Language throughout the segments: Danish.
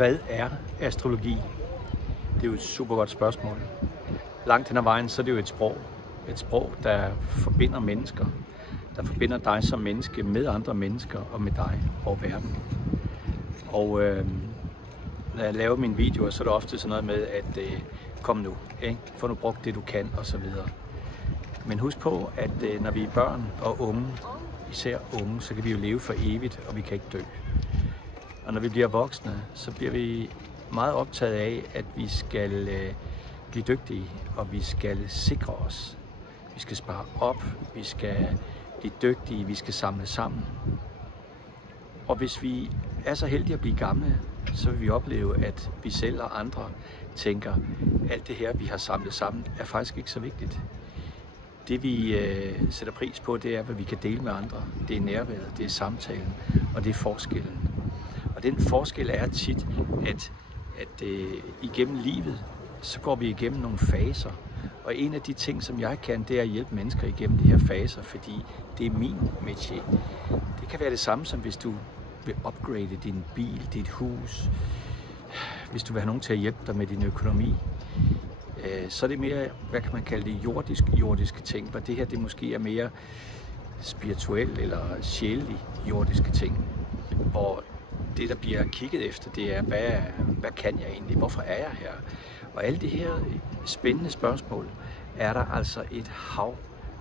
Hvad er astrologi? Det er jo et super godt spørgsmål. Langt hen ad vejen, så er det jo et sprog. Et sprog, der forbinder mennesker. Der forbinder dig som menneske med andre mennesker og med dig og verden. Og når jeg laver mine videoer, så er det ofte sådan noget med, at kom nu, ikke? Få nu brugt det du kan og så videre. Men husk på, at når vi er børn og unge, især unge, så kan vi jo leve for evigt, og vi kan ikke dø. Og når vi bliver voksne, så bliver vi meget optaget af, at vi skal blive dygtige, og vi skal sikre os. Vi skal spare op, vi skal blive dygtige, vi skal samle sammen. Og hvis vi er så heldige at blive gamle, så vil vi opleve, at vi selv og andre tænker, alt det her, vi har samlet sammen, er faktisk ikke så vigtigt. Det vi sætter pris på, det er, hvad vi kan dele med andre. Det er nærværet, det er samtalen, og det er forskellen. Og den forskel er tit, at igennem livet, så går vi igennem nogle faser. Og en af de ting, som jeg kan, det er at hjælpe mennesker igennem de her faser, fordi det er min métier. Det kan være det samme, som hvis du vil upgrade din bil, dit hus, hvis du vil have nogen til at hjælpe dig med din økonomi. Så er det mere, hvad kan man kalde det, jordiske ting, hvor det her det måske er mere spirituel eller sjælelig jordiske ting, hvor det, der bliver kigget efter, det er, hvad kan jeg egentlig, hvorfor er jeg her? Og alle de her spændende spørgsmål er der altså et hav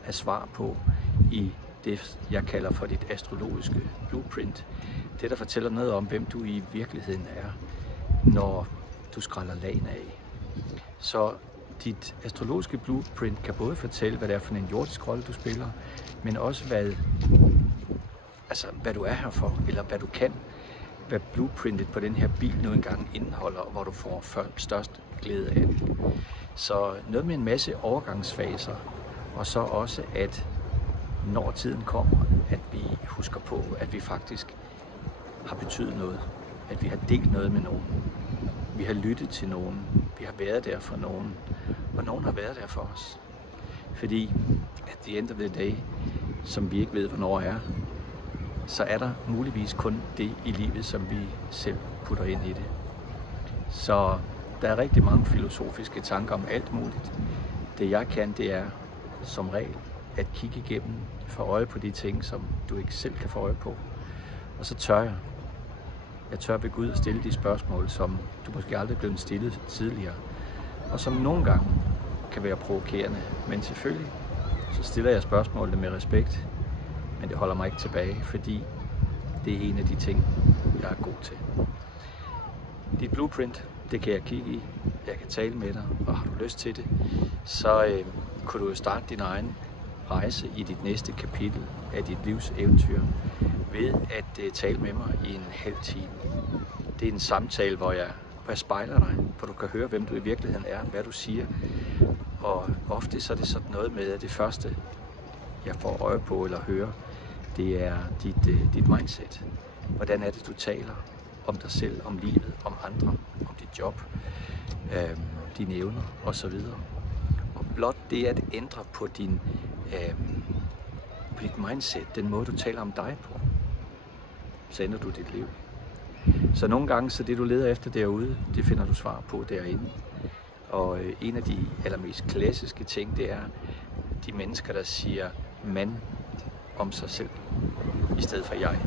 af svar på i det, jeg kalder for dit astrologiske blueprint. Det, der fortæller noget om, hvem du i virkeligheden er, når du skræller lagene af. Så dit astrologiske blueprint kan både fortælle, hvad det er for en jordisk rolle, du spiller, men også hvad du er her for, eller hvad du kan, hvad blueprintet på den her bil nu engang indeholder, og hvor du får størst glæde af det. Så noget med en masse overgangsfaser, og så også, at når tiden kommer, at vi husker på, at vi faktisk har betydet noget, at vi har delt noget med nogen. Vi har lyttet til nogen, vi har været der for nogen, og nogen har været der for os. Fordi at the end of the day, som vi ikke ved, hvornår er, så er der muligvis kun det i livet, som vi selv putter ind i det. Så der er rigtig mange filosofiske tanker om alt muligt. Det jeg kan, det er som regel at kigge igennem, få øje på de ting, som du ikke selv kan få øje på. Og så tør jeg. Jeg tør ved Gud at stille de spørgsmål, som du måske aldrig er blevet stillet tidligere, og som nogle gange kan være provokerende. Men selvfølgelig, så stiller jeg spørgsmålene med respekt, men det holder mig ikke tilbage, fordi det er en af de ting, jeg er god til. Dit blueprint, det kan jeg kigge i, jeg kan tale med dig, og har du lyst til det, så kunne du jo starte din egen rejse i dit næste kapitel af dit livs eventyr ved at tale med mig i en halv time. Det er en samtale, hvor jeg spejler dig, hvor du kan høre, hvem du i virkeligheden er, hvad du siger. Og ofte så er det sådan noget med, at det første, jeg får øje på eller hører, det er dit mindset. Hvordan er det, du taler om dig selv, om livet, om andre, om dit job, dine evner osv. Og blot det at ændre på dit mindset, den måde du taler om dig på, så ændrer du dit liv. Så nogle gange, så det du leder efter derude, det finder du svar på derinde. Og en af de allermest klassiske ting, det er de mennesker, der siger man om sig selv, i stedet for jeg.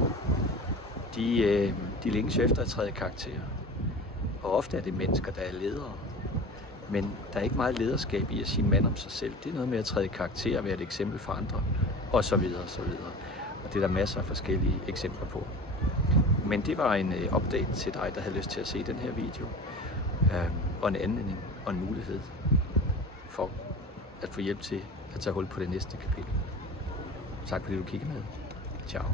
De længes efter at træde karakter. Og ofte er det mennesker, der er ledere. Men der er ikke meget lederskab i at sige mand om sig selv. Det er noget med at træde karakter og være et eksempel for andre, og så videre, og så videre. Og det er der masser af forskellige eksempler på. Men det var en update til dig, der havde lyst til at se den her video. Og en anledning og en mulighed for at få hjælp til at tage hul på det næste kapitel. Tak fordi du kiggede med. Ciao.